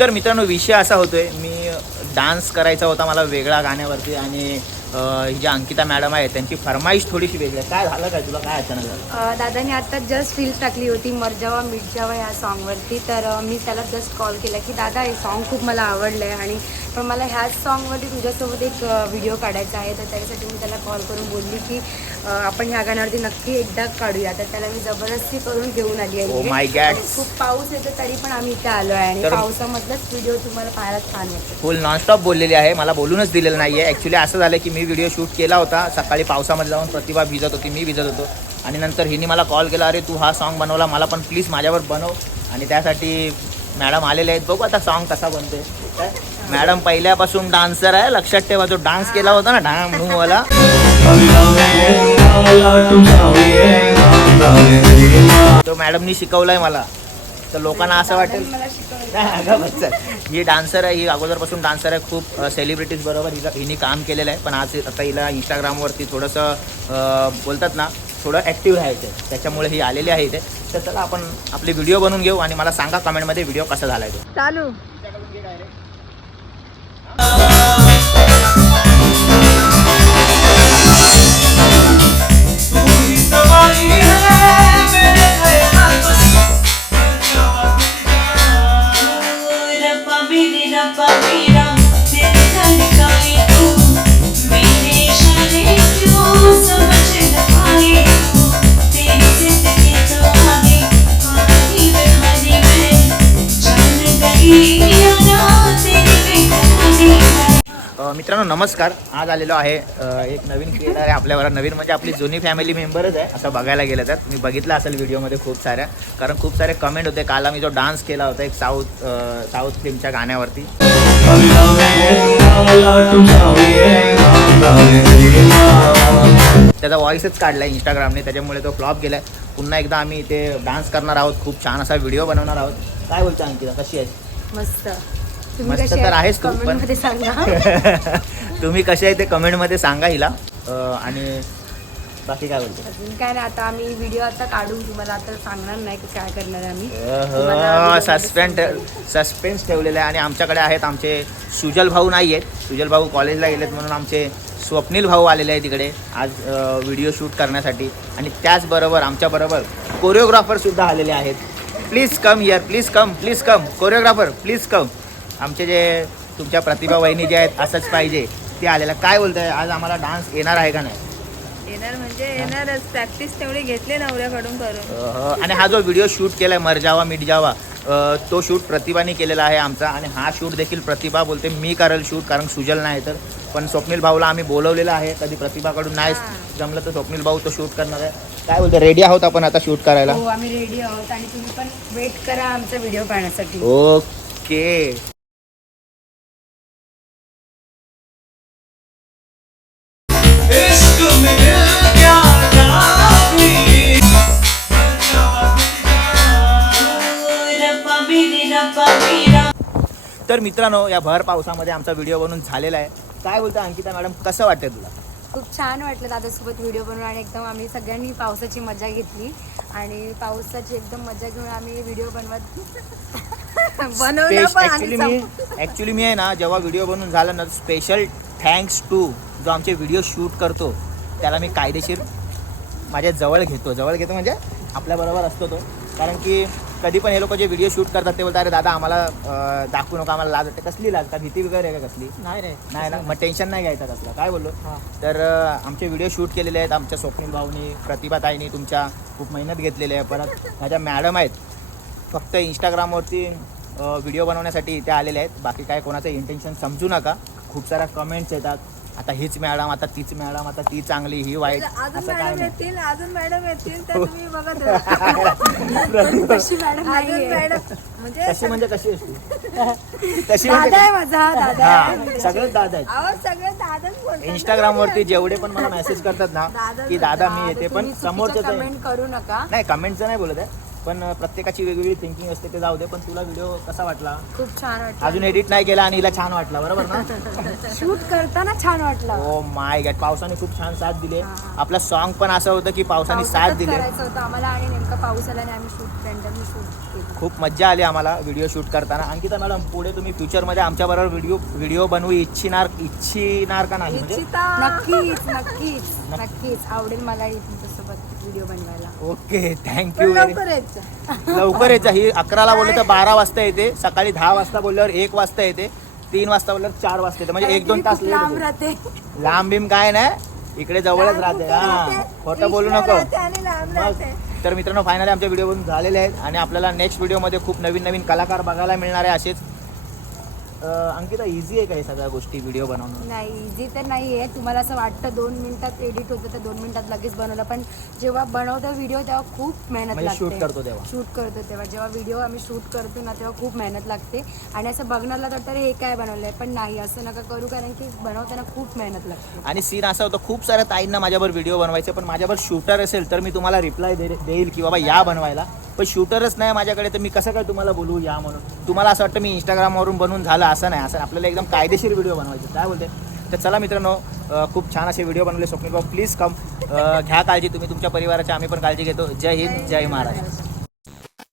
तर मित्रांनो विषय असा होतोय मी डान्स करायचा होता मला वेगळा गाण्यावरती आणि ही जी अंकिता मॅडम आहे त्यांची फरमाईश थोडीशी वेगळी आहे. काय झालं काय? तुला काय अचानक झालं? दादाने आता जस्ट रील्स टाकली होती मरजावा मिटजावा या सॉन्गवरती तर अ, मी त्याला जस्ट कॉल केला की दादा हे सॉन्ग खूप मला आवडलं आहे आणि पण मला ह्याच सॉन्गवरती तुझ्यासोबत एक व्हिडिओ काढायचा आहे. तर त्याच्यासाठी मी त्याला कॉल करून बोलली की अ, आपण ह्या गाण्यावरती नक्की एकदा काढूया. तर त्याला मी जबरदस्ती करून घेऊन आली आहे. Oh इथे. my God. आणि खूप पाऊस येतो तरी पण आम्ही इथे आलो आहे आणि तर- पावसामधलाच व्हिडिओ तुम्हाला पाहायला छान वाटतो. फुल नॉनस्टॉप बोललेली आहे. मला बोलूनच दिलेलं नाही आहे ॲक्च्युली असं झालं की मी व्हिडिओ शूट केला होता. सकाळी पावसामध्ये जाऊन प्रतिभा भिजत होती मी भिजत होतो. आणि नंतर हिने मला कॉल केला अरे तू हा सॉन्ग बनवला मला पण प्लीज माझ्यावर बनव. आणि त्यासाठी मॅडम आलेले आहेत. बघू आता सॉन्ग कसा बनते मॅडम पहिल्यापासून डान्सर आहे लक्षात ठेवा तो डान्स केला होता ना डान्स मला तो मॅडमनी शिकवलाय मला. तर लोकांना असं वाटेल. नाही, ही डान्सर आहे ही अगोदरपासून डान्सर आहे खूप सेलिब्रिटीज बरोबर हिला हिने काम केलेलं आहे. पण आज आता हिला इंस्टाग्रामवरती थोडंसं बोलतात ना थोडं ॲक्टिव्ह राहायचं आहे त्याच्यामुळे ही आलेली आहे इथे. तर चला आपण आपले व्हिडिओ बनवून घेऊ आणि मला सांगा कमेंटमध्ये व्हिडिओ कसा झाला आहे तो. चालू. everything about me. मित्रांनो नमस्कार. आज आलेलो आहे एक नवीन क्रिएटर आहे आपल्यावर नवीन म्हणजे आपली जुनी फॅमिली मेंबरच आहे असं बघायला गेलं तर. मी बघितलं असेल व्हिडिओमध्ये खूप साऱ्या. कारण खूप सारे कमेंट होते. काल आम्ही जो डान्स केला होता एक साऊथ साऊथ फिल्मच्या गाण्यावरती. त्याचा व्हॉइसच काढला आहे इंस्टाग्रामने त्याच्यामुळे तो फ्लॉप गेलाय. पुन्हा एकदा आम्ही इथे डान्स करणार आहोत. खूप छान असा व्हिडिओ बनवणार आहोत. काय बोलतो अंकिता? कशी आहे मस्त. मस्त तर आहेस तू, पण- सांगा. तुम्ही कसे आहे ते कमेंटमध्ये सांगा हिला. अ, आणि बाकी काय बोलतो? अजून काय नाही आता आम्ही व्हिडिओ आता काढू तुम्हाला आता सांगणार नाही की काय करणार आहे आम्ही. तुम्हाला video सस्पेन्स ठेवलेलं आहे आणि आमच्याकडे आहेत आमचे सुजल भाऊ नाही आहेत. सुजल भाऊ कॉलेजला गेलेत म्हणून आमचे स्वप्नील भाऊ आलेले आहे तिकडे आज व्हिडिओ शूट करण्यासाठी. आणि त्याचबरोबर आमच्याबरोबर कोरिओग्राफर सुद्धा आलेले आहेत. Please come here please come please come choreographer please come आमचे जे तुमच्या प्रतिभा वहिनी जे आहेत असंच पाहिजे. ते आलेलं. काय बोलताय? आज आम्हाला डान्स येणार आहे का नाही? येणार म्हणजे येणारच. प्रॅक्टिस तेवढी घेतली नवऱ्याकडून करून. अह, आणि हा जो व्हिडिओ शूट केलाय मरजावा मिटजावा अह, तो शूट प्रतिभाने केलेला आहे आमचा. आणि हा शूट देखील प्रतिभा बोलते मी करेल शूट कारण सुजल नाही तर. पण स्वप्नील भाऊला आम्ही बोलवलेलं आहे. कधी प्रतिभाकडून नाही जमलं तर स्वप्नील भाऊ तो शूट करणार आहे. काय बोलतो रेडी आहोत आपण आता शूट करायला? हो आम्ही रेडी आहोत आणि तुम्ही पण वेट करा आमचा व्हिडिओ पाहण्यासाठी. ओके तर मित्रांनो या भर पावसामध्ये आमचा व्हिडिओ बनवून झालेला आहे. काय बोलतो अंकिता मॅडम? कसं वाटतं तुला? खूप छान वाटलं दादासोबत व्हिडिओ बनवून आणि एकदम आम्ही सगळ्यांनी पावसाची मजा घेतली. आणि पावसाची एकदम मजा घेऊन आम्ही व्हिडिओ बनवत बनवला पण आणि मी ऍक्च्युली मी आहे ना जेव्हा व्हिडिओ बनवून झाला ना स्पेशल थँक्स टू जो आमचे व्हिडिओ शूट करतो त्याला मी कायदेशीर माझ्या जवळ घेतो. जवळ घेतो म्हणजे आपल्याबरोबर असतो तो. कारण की कधी पण हे लोक जे व्हिडिओ शूट करतात ते बोलतात अरे दादा आम्हाला अं, दाखवू नका आम्हाला लाज वाटते. कसली लाज? का भीती वगैरे आहे का कसली? नाही रे. नाही ना? मग टेन्शन नाही घ्यायचं कसलं काय बोललो? तर अं, आमचे व्हिडिओ शूट केलेले आहेत आमच्या स्वप्नील भाऊनी प्रतिभाताईनी तुमच्या खूप मेहनत घेतलेली आहे. परत माझ्या मॅडम आहेत. फक्त इंस्टाग्रामवरती व्हिडिओ बनवण्यासाठी इथे आलेले आहेत. बाकी काय कोणाचं इंटेन्शन समजू नका. खूप साऱ्या कमेंट्स येतात. आता हीच मॅडम आता तीच मॅडम आता ती चांगली ही वाईट अजून असं काय मॅडम नाही. येतील अजून मॅडम येतील तर तुम्ही बघत राहा. कशी मॅडम अजून नाहीये. मॅडम. म्हणजे कशी म्हणजे कशी असते? तशी म्हणजे दादा आहे माझा दादा आहे. हा सगळेच दादा आहेत. अहो सगळे दादाच बोलतात इंस्टाग्रामवरती जेवढे पण मला मेसेज करतात ना की दादा मी येते पण आहे कमेंट करू नका. नाही कमेंटचं नाही बोलत आहे. पण प्रत्येकाची वेगवेगळी थिंकिंग असते ते जाऊ दे पण तुला व्हिडिओ कसा वाटला? खूप छान वाटलं. अजून एडिट नाही केला आणि हिला छान वाटला बरोबर ना? शूट करताना छान वाटलं. ओ माय गॅड पावसाने खूप छान साथ दिली. आपलं सॉन्ग पण असं होतं की पावसाने साथ पावसातच दिली. करायचं होतं आम्हाला आणि नेमका पाऊस आला आणि आम्ही शूट फ्रेंडनी शूट केलं. खूप मज्जा आली आम्हाला व्हिडिओ शूट करताना. अंकिता मॅडम पुढे तुम्ही फ्युचरमध्ये आमच्याबरोबर व्हिडिओ व्हिडिओ बनवू इच्छिणार इच्छिणार का नाही? म्हणजे इच्छिता. नक्कीच नक्कीच नक्कीच. आवडेल मला तुमच्यासोबत. व्हिडिओ बनवायला. ओके पण थँक्यू लवकर यायचं. लवकर जा ही अकराला बोलले तर बारा वाजता येते. सकाळी दहा वाजता बोलल्यावर एक वाजता येते. तीन वाजता बोलल्यावर चार वाजता येते. म्हणजे एक दोन तास late लांब होते. राहते. लांब बिम काय नाही. इकडे जवळच राहते. हा. खोटं बोलू नको. आणि लांब मग तर मित्रांनो फायनली आमच्या व्हिडिओ झालेले आहेत. आणि आपल्याला नेक्स्ट व्हिडिओमध्ये खूप नवीन नवीन कलाकार बघायला मिळणार आहे असेच अंकिता इझी आहे का हे सगळ्या गोष्टी व्हिडिओ बनवणं? नाही इझी तर नाही आहे. तुम्हाला असं वाटतं दोन मिनिटात एडिट होतं तर दोन मिनिटात लगेच बनवलं पण जेव्हा बनवतो व्हिडिओ तेव्हा खूप मेहनत म्हणजे लागते. shoot करतो तेव्हा. शूट करतो तेव्हा. जेव्हा व्हिडिओ आम्ही शूट करतो ना तेव्हा खूप मेहनत लागते. आणि असं बघण्याला तर तर हे काय बनवलंय? पण नाही असं नका करू कारण की बनवताना खूप मेहनत लागते. आणि सीन असा होता खूप साऱ्या ताईंना माझ्यावर व्हिडिओ बनवायचे पण माझ्यावर शूटर असेल तर मी तुम्हाला रिप्लाय दे देईल की बाबा या बनवायला. पण शूटरच नाही माझ्याकडे तर मी कसं काय तुम्हाला बोलू या म्हणून? तुम्हाला असं वाटतं मी इंस्टाग्रामवरून बनवून झालं असं नाही असं आपल्याला एकदम कायदेशीर व्हिडिओ बनवायचे. काय बोलते? तर चला मित्रांनो खूप छान असे व्हिडिओ बनवले स्वप्नील भाऊ. प्लीज कम घ्या काळजी तुम्ही तुमच्या परिवाराची आम्ही पण काळजी घेतो. जय हिंद जय महाराष्ट्र.